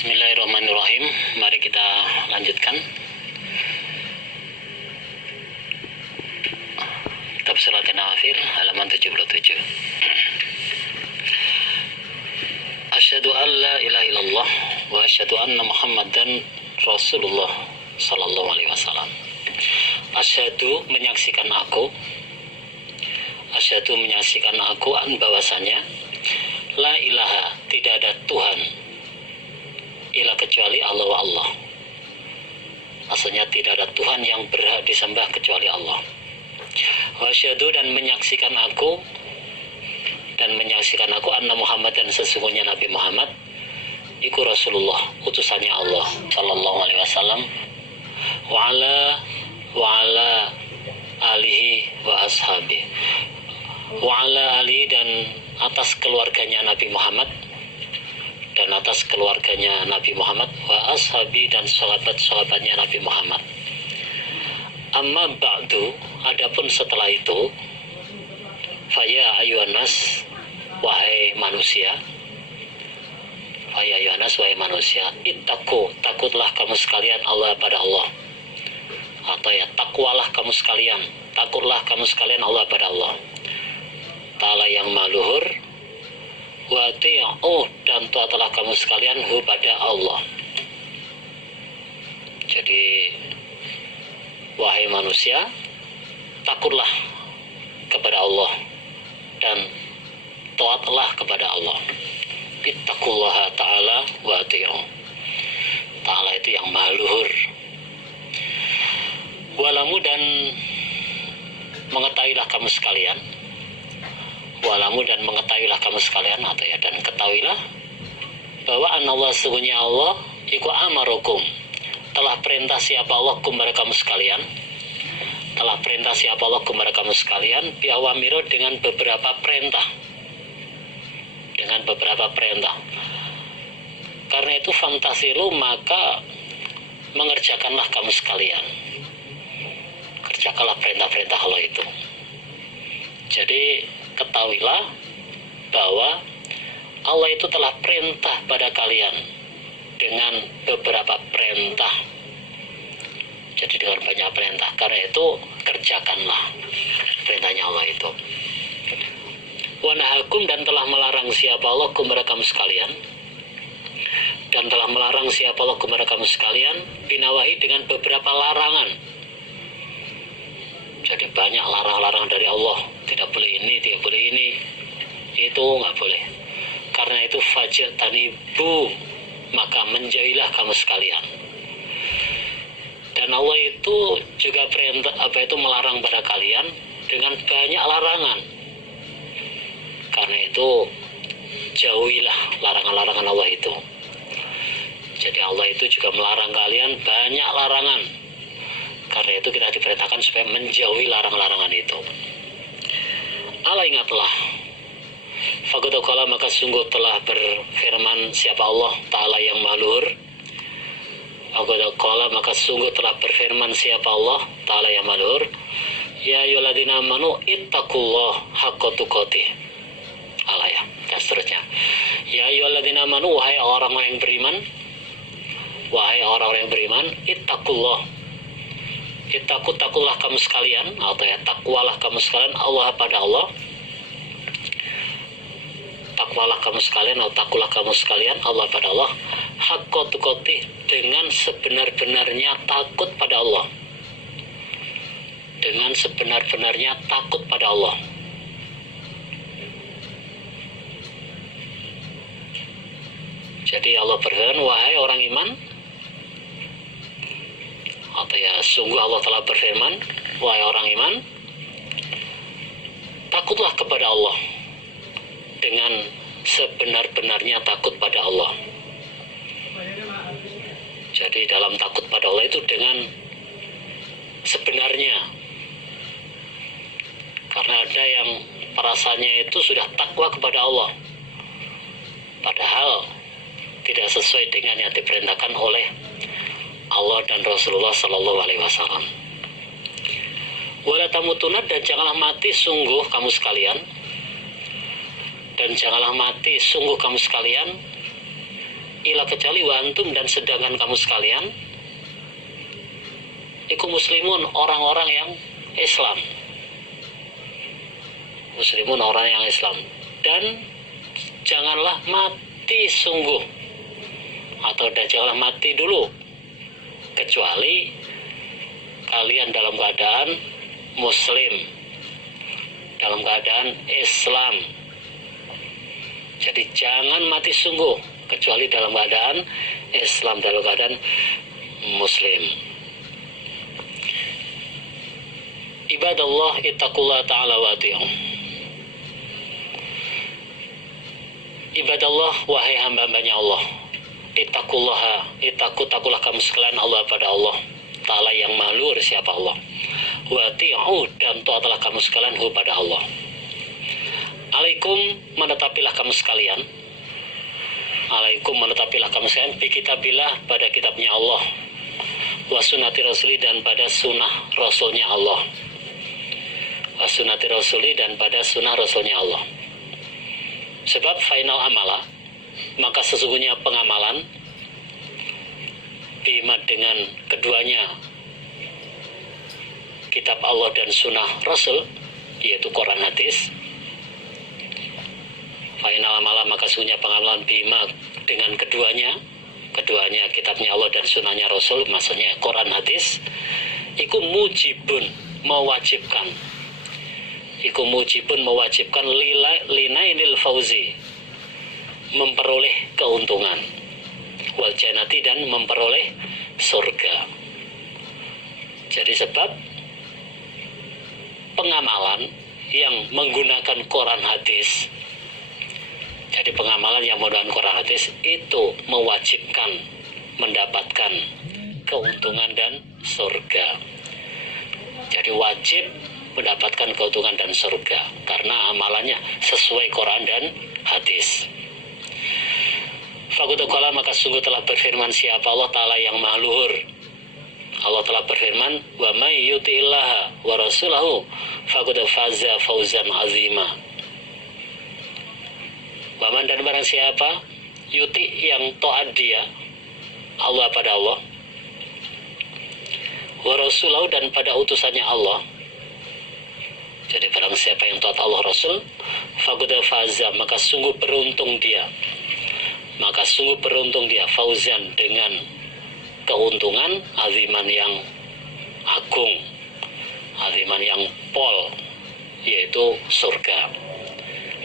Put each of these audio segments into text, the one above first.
Bismillahirrahmanirrahim. Mari kita lanjutkan kitab Surat An-Nawafil halaman 77. Asyhadu an la ilaha illallah wa asyhadu anna Muhammadan Rasulullah sallallahu alaihi wasallam. Asyhadu menyaksikan aku an bahwasanya la ilaha tidak ada Tuhan ila kecuali Allah wa Allah. Maksudnya tidak ada Tuhan yang berhak disembah kecuali Allah. Wa asyhadu dan menyaksikan aku anna Muhammad dan sesungguhnya Nabi Muhammad iku Rasulullah utusannya Allah sallallahu alaihi wasallam wa ala alihi wa ashabi wa ala alihi dan atas keluarganya Nabi Muhammad dan atas keluarganya Nabi Muhammad wa ashabi dan sahabat-sahabatnya Nabi Muhammad. Amma ba'du, adapun setelah itu, faya ayuhan nas, wahai manusia, ittaqu, takutlah kamu sekalian Allah pada Allah, atau ya takwalah kamu sekalian, takutlah kamu sekalian Allah pada Allah Ta'ala yang maluhur, wa ti'u dan taatlah kamu sekalian hu pada Allah. Jadi wahai manusia, takutlah kepada Allah dan taatlah kepada Allah. Ittaqullaha ta'ala wa ati'u. Ta'ala itu yang maha luhur. Walamu dan mengetahuilah kamu sekalian. Atau ya, dan ketahuilah bahwa Allah sesungguhnya Allah iku amarukum, telah perintah siapa Allah kepada kamu sekalian, biawamiro dengan beberapa perintah. Karena itu fantasilu, maka mengerjakanlah kamu sekalian. Kerjakanlah perintah-perintah Allah itu. Jadi ketahuilah bahwa Allah itu telah perintah pada kalian dengan beberapa perintah. Jadi dengan banyak perintah. Karena itu kerjakanlah perintahnya Allah itu. Wa nahakum dan telah melarang siapa Allah kepada kamu sekalian. Binawahi dengan beberapa larangan. Jadi banyak larang-larang dari Allah. Tidak boleh ini, tidak boleh ini. Itu nggak boleh. Karena itu fajtanibu, maka menjauhilah kamu sekalian. Dan Allah itu juga melarang pada kalian dengan banyak larangan. Karena itu jauhilah larangan-larangan Allah itu. Jadi Allah itu juga melarang kalian banyak larangan. Karena itu kita diperintahkan supaya menjauhi larangan-larangan itu. Allah ingatlah, faqad maka sungguh telah berfirman siapa Allah Ta'ala yang maluhur. Faqad maka sungguh telah berfirman siapa Allah Ta'ala yang maluhur. Ya ayyuhalladzina amanu ittaqullaha haqqa tuqatih. Allah ya, dan seterusnya. Ya ayyuhalladzina amanu, wahai orang-orang yang beriman, takullah kamu sekalian, atau ya takwalah kamu sekalian Allah pada Allah. Takwalah kamu sekalian atau takullah kamu sekalian Allah pada Allah. Haqqa tuqatih, dengan sebenar-benarnya takut pada Allah. Jadi Allah berfirman, wahai orang iman, atau ya sungguh Allah telah berfirman, wahai orang iman, takutlah kepada Allah dengan sebenar-benarnya takut pada Allah. Jadi dalam takut pada Allah itu dengan sebenarnya. Karena ada yang perasaannya itu sudah takwa kepada Allah, padahal tidak sesuai dengan yang diperintahkan oleh Allah dan Rasulullah Sallallahu Alaihi Wasallam. Wala tamutunna, dan janganlah mati sungguh kamu sekalian, ila kecuali wa antum dan sedangkan kamu sekalian iku muslimun, orang-orang yang Islam. Muslimun, orang yang Islam. Dan janganlah mati sungguh, atau janganlah mati dulu, kecuali kalian dalam keadaan muslim, dalam keadaan Islam. Jadi jangan mati sungguh kecuali dalam keadaan Islam, dalam keadaan muslim. Ibadallah ittaqullah ta'ala wa ati'u. Ibadallah, wahai hamba-hambanya Allah, takulah kamu sekalian Allah pada Allah Ta'ala yang maha luhur siapa Allah. Wa ati'u, dan taatlah kamu sekalian pada Allah. Alaikum, menetapilah kamu sekalian. Alaikum, menetapilah kamu sekalian bi kitabillah, pada kitabnya Allah, wa sunnati rasuli, dan pada sunnah rasulnya Allah. Wa sunnati rasuli, dan pada sunnah rasulnya Allah. Sebab final amala, maka sesungguhnya pengamalan, bima, dengan keduanya kitab Allah dan sunnah rasul, yaitu Quran hadis. Final amala, maka sesungguhnya pengamalan, bima, dengan keduanya kitabnya Allah dan sunnahnya rasul, maksudnya Quran hadis, iku mujibun, mewajibkan, linainil fauzi, memperoleh keuntungan, wal jannati, dan memperoleh surga. Jadi sebab pengamalan yang menggunakan Quran hadis, jadi pengamalan yang menggunakan Quran hadis itu mewajibkan mendapatkan keuntungan dan surga. Jadi wajib mendapatkan keuntungan dan surga karena amalannya sesuai Quran dan hadis. Fakutukola, maka sungguh telah berfirman siapa Allah Ta'ala yang maha luhur. Allah telah berfirman, wa may yuti'illaha wa rasulahu faqad faza fawzan azima. Waman, dan barang siapa yuti, yang taat dia Allah pada Allah, wa rasulahu, dan pada utusannya Allah. Jadi barang siapa yang taat Allah Rasul, faqad faza, maka sungguh beruntung dia, fauzan, dengan keuntungan, aziman, yang agung, aziman, yang pol, yaitu surga.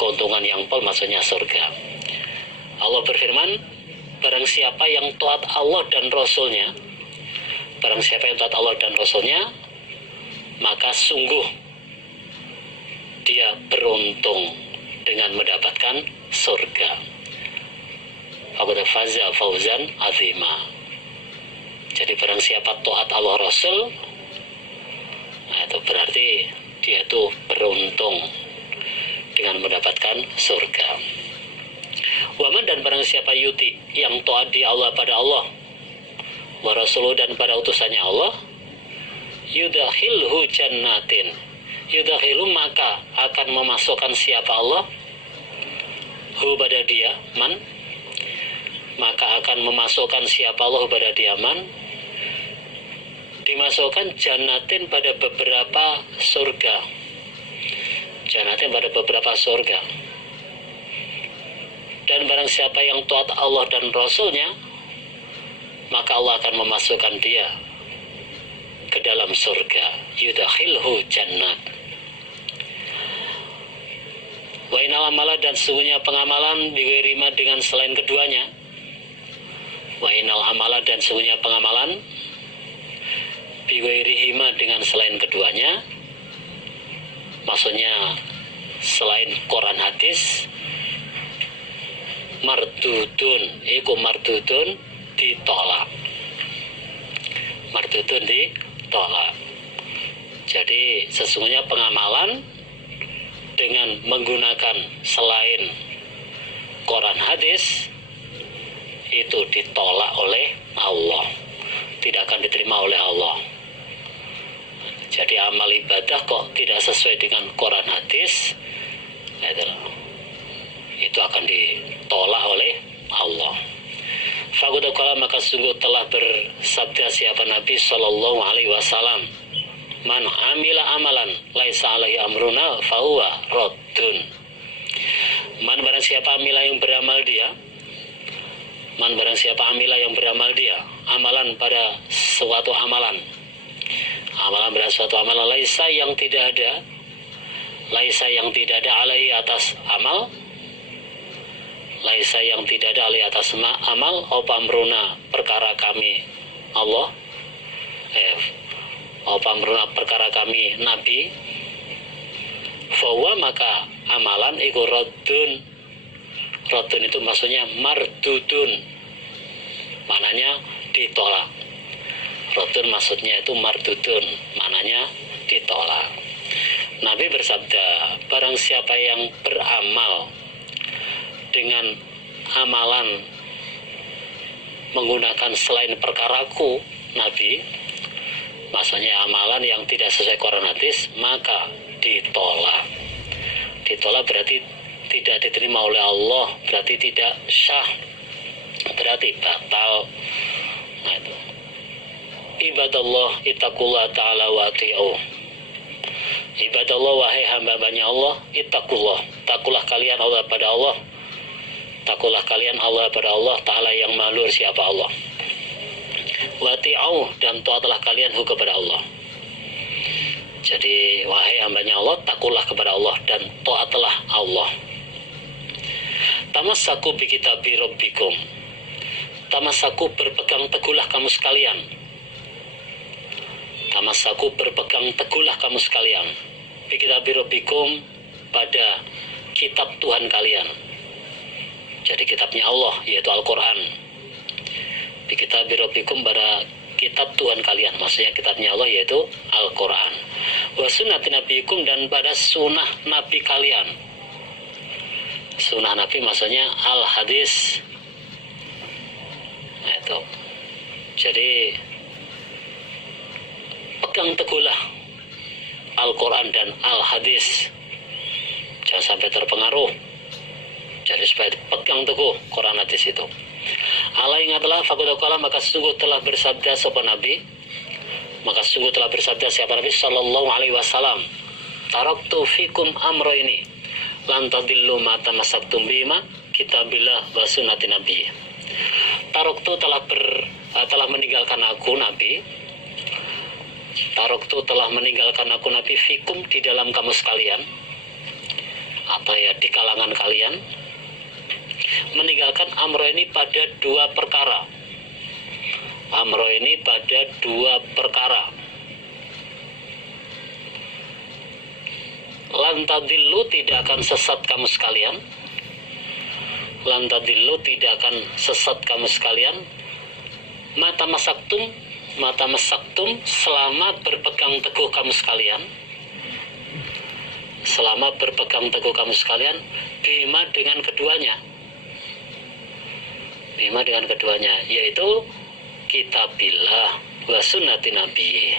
Keuntungan yang pol maksudnya surga. Allah berfirman, barang siapa yang taat Allah dan Rasulnya, maka sungguh dia beruntung dengan mendapatkan surga. Faqad faza fawzan azima. Jadi barang siapa taat Allah Rasul, nah itu berarti dia itu beruntung dengan mendapatkan surga. Waman, dan barang siapa yuti, yang taat di Allah pada Allah, wa rasuluh, dan pada utusannya Allah, yudakhilhu jannatin, yudakhilu, maka akan memasukkan siapa Allah, hu pada dia, man, maka akan memasukkan siapa Allah pada dia, man, dimasukkan jannatin, pada beberapa surga, jannatin, pada beberapa surga. Dan barang siapa yang taat Allah dan Rasulnya, maka Allah akan memasukkan dia ke dalam surga, yudakhilhu jannat. Wa inal amala, dan sesungguhnya pengamalan, biwirima, dengan selain keduanya. Wa inal amala, dan sesungguhnya pengamalan, biwirihima, dengan selain keduanya, maksudnya selain Quran hadis, mardudun, iku mardudun, ditolak. Mardudun, ditolak. Jadi sesungguhnya pengamalan dengan menggunakan selain Quran hadis itu ditolak oleh Allah, tidak akan diterima oleh Allah. Jadi amal ibadah kok tidak sesuai dengan Quran hadis, itu akan ditolak oleh Allah. faqad qala, maka sungguh telah bersabda siapa Nabi sallallahu alaihi wasallam, man amila amalan laisa alaihi amruna fahuwa raddun. Man barang siapa amila yang beramal dia, man barang siapa amila yang beramal dia, amalan pada suatu amalan, amalan pada suatu amalan, laisa yang tidak ada, laisa yang tidak ada alaihi atas amal, laisa yang tidak ada alaihi atas amal, apa amruna perkara kami Allah, apa amruna perkara kami Nabi, fahuwa maka amalan iku raddun. Raddun itu maksudnya mardudun, maknanya ditolak. Raddun maksudnya itu mardudun, maknanya ditolak. Nabi bersabda, barang siapa yang beramal dengan amalan menggunakan selain perkaraku, Nabi, maksudnya amalan yang tidak sesuai Quran hadis, maka ditolak. Ditolak berarti tidak diterima oleh Allah, berarti tidak syah, berarti batal. Nah itu. Ibadallah ittaqullah ta'ala wa ati'u. Ibadallah, wahai hamba-hambanya Allah, ittaqullah, takulah kalian Allah pada Allah, takulah kalian Allah pada Allah ta'ala yang maha luhur siapa Allah. Wa ati'u, dan taatlah kalian kepada Allah. Jadi wahai hambanya Allah, takulah kepada Allah dan taatlah Allah. Tamassaku bi kitabi rabbikum. Tamassaku, berpegang teguhlah kamu sekalian. Tamassaku, berpegang teguhlah kamu sekalian. Bi kitabi rabbikum, pada kitab Tuhan kalian. Jadi kitabnya Allah, yaitu Al-Quran. Bi kitabi rabbikum, pada kitab Tuhan kalian, maksudnya kitabnya Allah yaitu Al-Quran. Wa sunnati nabiyikum, dan pada sunnah Nabi kalian. Sunnah Nabi maksudnya al-hadis. Nah itu. Jadi pegang teguhlah Al-Quran dan al-hadis, jangan sampai terpengaruh. Jadi supaya pegang teguh Quran hadis itu. Allah ingatlah, faqad qala, maka sungguh telah bersabda siapa Nabi, maka sungguh telah bersabda siapa Nabi sallallahu alaihi wasallam, taraktu fikum amrayni lan tadillu ma tamassaktum bima kitabillah wa sunnati nabi. Taraktu telah meninggalkan aku Nabi. Taraktu telah meninggalkan aku Nabi fikum, di dalam kamu sekalian, atau ya di kalangan kalian, meninggalkan amro ini pada dua perkara. Amro ini pada dua perkara. Lantadillu, tidak akan sesat kamu sekalian. Lantadillu, tidak akan sesat kamu sekalian. Mata masaktum, selama berpegang teguh kamu sekalian. Selama berpegang teguh kamu sekalian, bima, dengan keduanya. Bima, dengan keduanya, yaitu kitabillah wa sunnati nabi.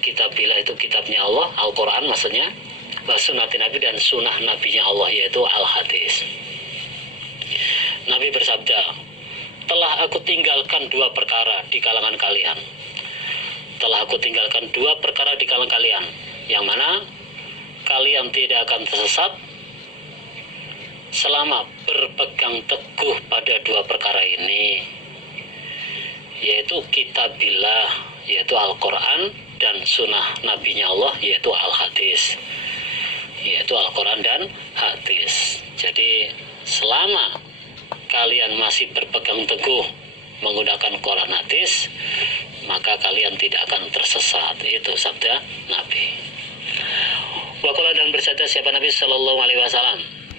Kitabillah itu kitabnya Allah, Al-Quran maksudnya, wa sunnati nabi, dan sunnah nabinya Allah yaitu al-hadis. Nabi bersabda, telah aku tinggalkan dua perkara di kalangan kalian. Telah aku tinggalkan dua perkara di kalangan kalian, yang mana kalian tidak akan tersesat selama berpegang teguh pada dua perkara ini, yaitu kitabillah, yaitu Al-Quran, dan sunnah nabinya Allah yaitu al-hadis, yaitu Al-Quran dan hadis. Jadi selama kalian masih berpegang teguh menggunakan Quran hadis, maka kalian tidak akan tersesat. Itu sabda Nabi. Waqala, dan bersabda siapa Nabi sallallahu alaihi wasallam,